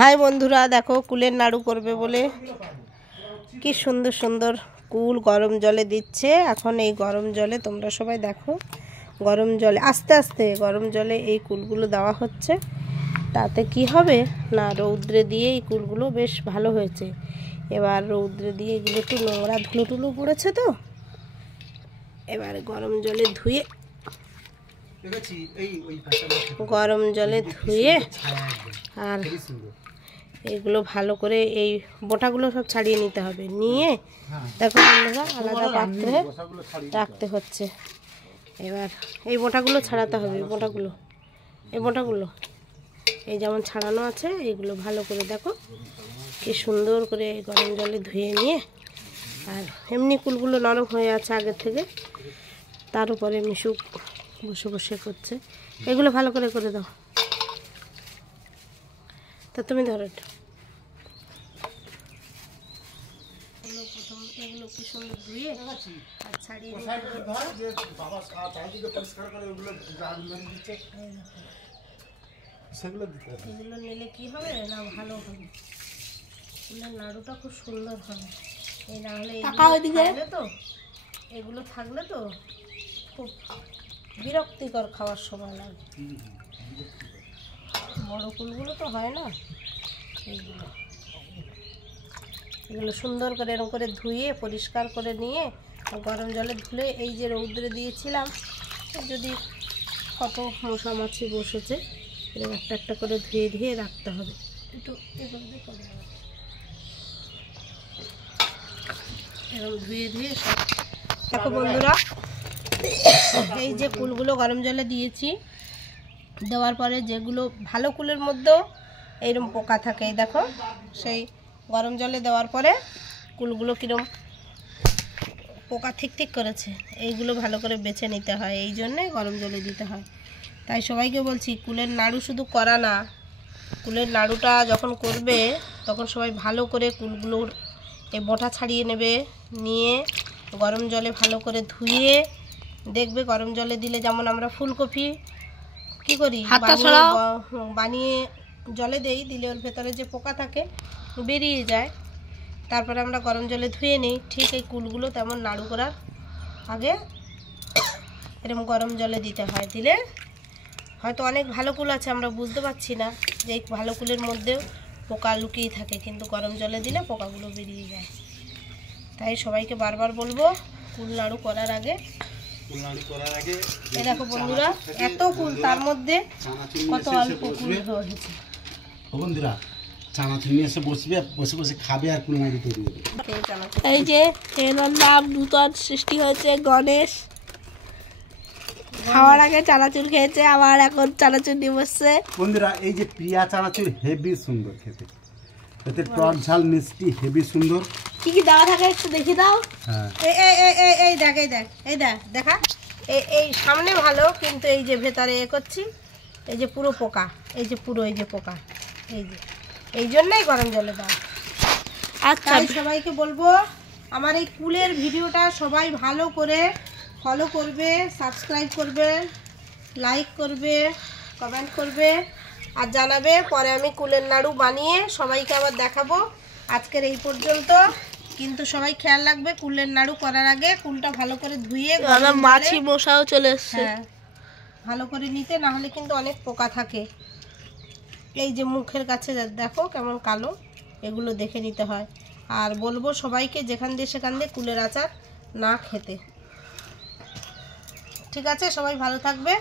High বন্ধুরা, দেখো কুলের নাড়ু করবে বলে কি সুন্দর সুন্দর কুল গরম জলে দিচ্ছে। এখন এই গরম জলে তোমরা সবাই দেখো, গরম জলে আস্তে আস্তে গরম জলে এই কুলগুলো দেওয়া হচ্ছে। তাতে কি হবে না, রৌদ্রে দিয়ে এই কুলগুলো বেশ ভালো হয়েছে। এবার রৌদ্রে দিয়ে এগুলো একটু নোংরা ধুলো টুলো পড়েছে, তো এবার গরম জলে ধুয়ে আর এগুলো ভালো করে এই বোটাগুলো সব ছাড়িয়ে নিতে হবে। নিয়ে দেখো বন্ধুরা, আলাদা পাত্রে রাখতে হচ্ছে। এবার এই বোটাগুলো ছাড়াতে হবে। এই বোটাগুলো এই যেমন ছাড়ানো আছে, এগুলো ভালো করে দেখো কি সুন্দর করে গরম জলে ধুয়ে নিয়ে, আর এমনি কুলগুলো নরম হয়ে আছে আগে থেকে, তার উপরে মিশুক বসে বসে করছে। এগুলো ভালো করে করে দাও। তা তুমি ধরো এটা। এগুলো কি সুন্দর ধুয়ে আর ছাড়িয়ে এগুলো নিলে কি হবে না, ভালো হবে, ফুলের নাড়ুটা খুব সুন্দর হবে। এই না হলে এগুলো থাকলে তো খুব বিরক্তিকর, খাওয়ার সময় লাগে। বড় কুলগুলো তো হয় না। এগুলো সুন্দর করে এরকম করে ধুয়ে পরিষ্কার করে নিয়ে গরম জলে ধুলে, এই যে রৌদ্রে দিয়েছিলাম, যদি কত মশা মাছি বসেছে, এরকম একটা একটা করে ধুয়ে ধুয়ে রাখতে হবে। একটু এরকম ধুয়ে ধুয়ে সব। দেখো বন্ধুরা, এই যে কুলগুলো গরম জলে দিয়েছি, দেওয়ার পরে যেগুলো ভালো কুলের মধ্যেও এইরকম পোকা থাকে, এই দেখো, সেই গরম জলে দেওয়ার পরে কুলগুলো কীরকম পোকা ঠিক ঠিক করেছে, এইগুলো ভালো করে বেছে নিতে হয়। এই জন্যে গরম জলে দিতে হয়। তাই সবাইকে বলছি, কুলের নাড়ু শুধু করা না, কুলের নাড়ুটা যখন করবে তখন সবাই ভালো করে কুলগুলোর এই বোটা ছাড়িয়ে নেবে, নিয়ে গরম জলে ভালো করে ধুয়ে দেখবে। গরম জলে দিলে যেমন আমরা ফুলকপি কি করি, বানিয়ে জলে দেই, দিলে ওর ভেতরে যে পোকা থাকে বেরিয়ে যায়, তারপরে আমরা গরম জলে ধুয়ে নিই। ঠিক এই কুলগুলো তেমন নাড়ু করার আগে এরকম গরম জলে দিতে হয়। দিলে হয়তো অনেক ভালো কুল আছে, আমরা বুঝতে পারছি না যে এই ভালো কুলের মধ্যেও পোকা লুকিয়ে থাকে, কিন্তু গরম জলে দিলে পোকাগুলো বেরিয়ে যায়। তাই সবাইকে বারবার বলবো, কুল নাড়ু করার আগে এই দেখো বন্ধুরা, এত কুল, তার মধ্যে কত অল্প কুল হয়েছে। বন্ধুরা, চানাচুর নিয়ে এসে বসবে, বসে বসে খাবে আর কুল নাড়ু তৈরি হবে। এই যে এনার নাম নূতন সৃষ্টি হয়েছে গণেশ। খাওয়ার আগে চানাচুর খেয়েছে, আবার এখন চানাচুর নিয়ে বসছে। বন্ধুরা, এই যে প্রিয়া চানাচুর হেভি সুন্দর খেতে, এতে টক ঝাল মিষ্টি হেভি সুন্দর। কি কি দেওয়া থাকে একটু দেখি দাও। হ্যাঁ, এই দেখ, এই দেখ, দেখা, এই সামনে ভালো, কিন্তু এই যে ভেতরে করছি, এই যে পুরো পোকা, এই যে পুরো এই যে পোকা, এই যে, এই জন্যই গরম জলে দাও। আচ্ছা, সবাইকে বলবো, আমার এই কুলের ভিডিওটা সবাই ভালো করে ফলো করবে, সাবস্ক্রাইব করবে, লাইক করবে, কমেন্ট করবে আর জানাবে। পরে আমি কুলের নাড়ু বানিয়ে সবাইকে আবার দেখাবো। আজকের এই পর্যন্ত, কিন্তু সবাই খেয়াল রাখবে, কুলের নাড়ু করার আগে কুলটা ভালো করে ধুয়ে, মাছি মশাও চলে এসছে, হ্যাঁ ভালো করে নিতে, না হলে কিন্তু অনেক পোকা থাকে। এই যে মুখের কাছে দেখো কেমন কালো, এগুলো দেখে নিতে হয়। আর বলবো সবাইকে, যেখান দিয়ে সেখান দিয়ে কুলের আচার না খেতে। ঠিক আছে, সবাই ভালো থাকবে।